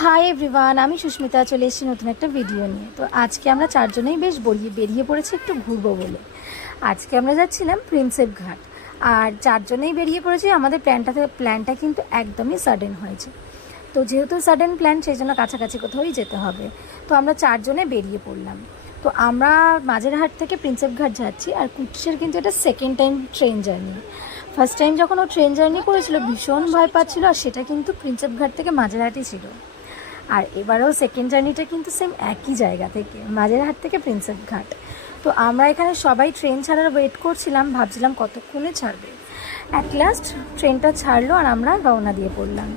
Hi everyone আমি সুস্মিতা, চলে এসেছি নতুন একটা ভিডিও নিয়ে। তো আজকে আমরা চারজনেই বেশ বলিয়ে বেরিয়ে পড়েছি, একটু ঘুরবো বলে। আজকে আমরা যাচ্ছিলাম প্রিন্সেপ ঘাট আর চারজনেই বেরিয়ে পড়েছি, আমাদের প্ল্যানটাতে প্ল্যানটা কিন্তু একদমই সাডেন হয়েছে। তো যেহেতু সাডেন প্ল্যান সেই জন্য কাছাকাছি কোথাওই যেতে হবে। তো আমরা চারজনে বেরিয়ে পড়লাম। তো আমরা মাঝেরহাট থেকে প্রিন্সেপ ঘাট যাচ্ছি, আর কুটসের কিন্তু এটা second time train journey first time যখন ও ট্রেন জার্নি করেছিল, ভীষণ ভয় পাচ্ছিল, আর সেটা কিন্তু প্রিন্সেপ ঘাট থেকে মাঝেরহাটই ছিল। আর এবারেও সেকেন্ড জার্নিটা কিন্তু সেম একই জায়গা থেকে, মাঝেরহাট থেকে প্রিন্সেপ ঘাট তো আমরা এখানে সবাই ট্রেন ছাড়ার ওয়েট করছিলাম, ভাবছিলাম কতক্ষণে ছাড়বে। অ্যাট লাস্ট ট্রেনটা ছাড়লো আর আমরা রওনা দিয়ে পড়লাম।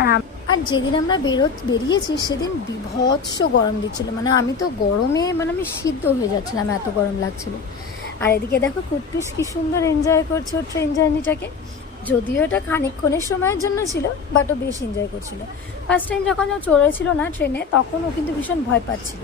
আর আর যেদিন আমরা বেরো বেরিয়েছি সেদিন বিভৎস গরম দিচ্ছিল। মানে আমি তো গরমে মানে আমি সিদ্ধ হয়ে যাচ্ছিলাম, এত গরম লাগছিল। আর এদিকে দেখো কুটপিস কি সুন্দর এনজয় করছে ট্রেন জার্নিটাকে যদিও এটা খানিকক্ষণের সময়ের জন্য ছিল বাট ও বেশ এনজয় করছিল। ফার্স্ট টাইম যখন ও চড়েছিল না ট্রেনে, তখন ও কিন্তু ভীষণ ভয় পাচ্ছিল।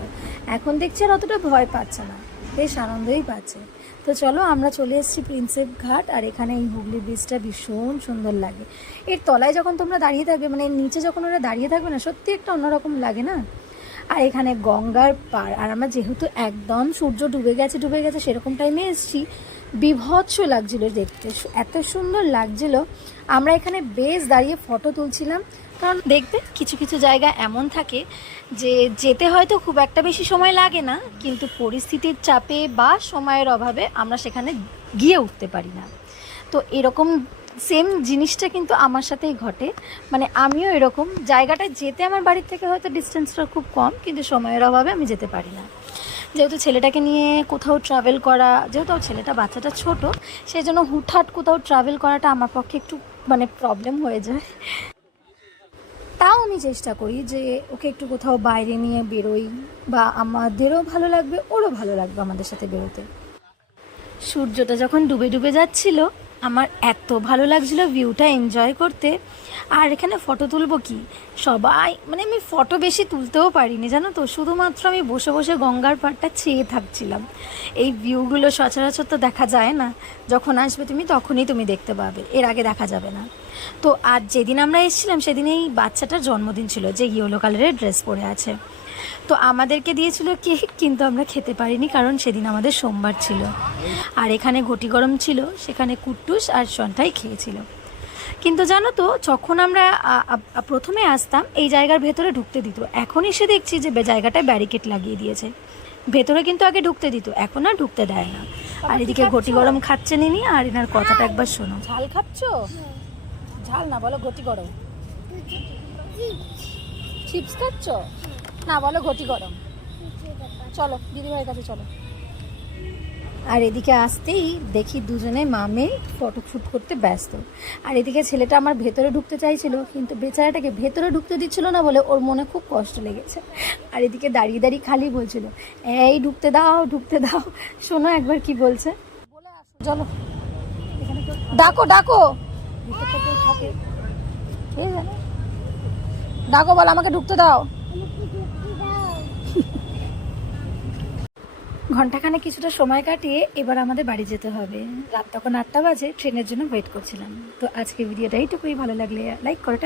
এখন দেখছি আর অতটা ভয় পাচ্ছে না, বেশ আনন্দই পাচ্ছে। তো চলো আমরা চলে এসেছি প্রিন্সেপ ঘাট, আর এখানে এই হুগলি ব্রিজটা ভীষণ সুন্দর লাগে। এর তলায় যখন তোমরা দাঁড়িয়ে থাকবে মানে নিচে যখন ওরা দাঁড়িয়ে থাকবে না, সত্যি একটা অন্যরকম লাগে না? আর এখানে গঙ্গার পার আর আমরা যেহেতু একদম সূর্য ডুবে গেছে ডুবে গেছে সেরকম টাইমে এসেছি বিভৎস লাগছিল দেখতে। এত সুন্দর লাগছিল। আমরা এখানে বেশ দাঁড়িয়ে ফটো তুলছিলাম। কারণ দেখবে, কিছু কিছু জায়গা এমন থাকে যে যেতে হয়তো খুব একটা বেশি সময় লাগে না, কিন্তু পরিস্থিতির চাপে বা সময়ের অভাবে আমরা সেখানে গিয়ে উঠতে পারি না। তো এরকম সেম জিনিসটা কিন্তু আমার সাথেই ঘটে। মানে আমিও এরকম। জায়গাটায় যেতে আমার বাড়ির থেকে হয়তো ডিস্টেন্সটা খুব কম, কিন্তু সময়ের অভাবে আমি যেতে পারি না। যেহেতু ছেলেটাকে নিয়ে কোথাও ট্রাভেল করা, যেহেতু ছেলেটা বাচ্চাটা ছোট সেই জন্য হুটহাট কোথাও ট্রাভেল করাটা আমার পক্ষে একটু মানে প্রবলেম হয়ে যায়। তাও আমি চেষ্টা করি যে ওকে একটু কোথাও বাইরে নিয়ে বেরোই, বা আমাদেরও ভালো লাগবে, ওরও ভালো লাগবে আমাদের সাথে বেরোতে। সূর্যটা যখন ডুবে ডুবে যাচ্ছিল আমার এত ভালো লাগছিল ভিউটা এনজয় করতে। আর এখানে ফটো তুলবো কি? সবাই মানে আমি ফটো বেশি তুলতেও পারিনি, জানো তো? শুধুমাত্র আমি বসে বসে গঙ্গার পাড়টা চেয়ে থাকছিলাম। এই ভিউগুলো সচরাচর তো দেখা যায় না। যখন আসবে তুমি, তখনই তুমি দেখতে পাবে। এর আগে দেখা যাবে না। তো আর যেদিন আমরা এসেছিলাম, সেদিন এই বাচ্চাটার জন্মদিন ছিল, যে ইয়েলো কালারের ড্রেস পরে আছে। তো আমাদেরকে দিয়েছিল কেক কিন্তু আমরা খেতে পারিনি কারণ সেদিন আমাদের সোমবার ছিল। আর এখানে ঘটি গরম ছিল সেখানে কুট্টুস আর সন্টাই খেয়েছিল। কিন্তু জানো তো যখন আমরা প্রথমে আসতাম এই জায়গার ভেতরে ঢুকতে দিত। এখন এসে দেখছি যে বে- জায়গাটায় ব্যারিকেড লাগিয়ে দিয়েছে। ভেতরে কিন্তু আগে ঢুকতে দিত এখন আর ঢুকতে দেয় না। আর এদিকে ঘটি গরম খাচ্ছে নিনি আর এনার কথাটা একবার শোনো। ঝাল খাচ্ছ? ঝাল না বলো ঘটি গরম। চিপস খাচ্ছ? না বলো ঘটি গরম। চলো দিদিভাইয়ের কাছে চলো। আর এদিকে আসতেই দেখি দুজনে মামে ফটো শ্যুট করতে ব্যস্ত। আর এদিকে ছেলেটা আমার ভেতরে ঢুকতে চাইছিল কিন্তু বেচারাটাকে ভেতরে ঢুকতে দিচ্ছিল না বলে ওর মনে খুব কষ্ট লেগেছে। আর এদিকে দাঁড়িয়ে দাঁড়িয়ে খালি বলছিল এই ঢুকতে দাও ঢুকতে দাও। শোনো একবার কি বলছে। বলে আসো চলো। ডাকো ডাকো। ডাকো বল আমাকে ঢুকতে দাও। ঘন্টাখানে কিছুটা সময় কাটিয়ে এবার আমাদের বাড়ি যেতে হবে। রাত তখন আটটা বাজে, ট্রেনের জন্য ওয়েট করছিলাম। তো আজকে ভিডিওটা এইটুকুই। ভালো লাগলে লাইক করে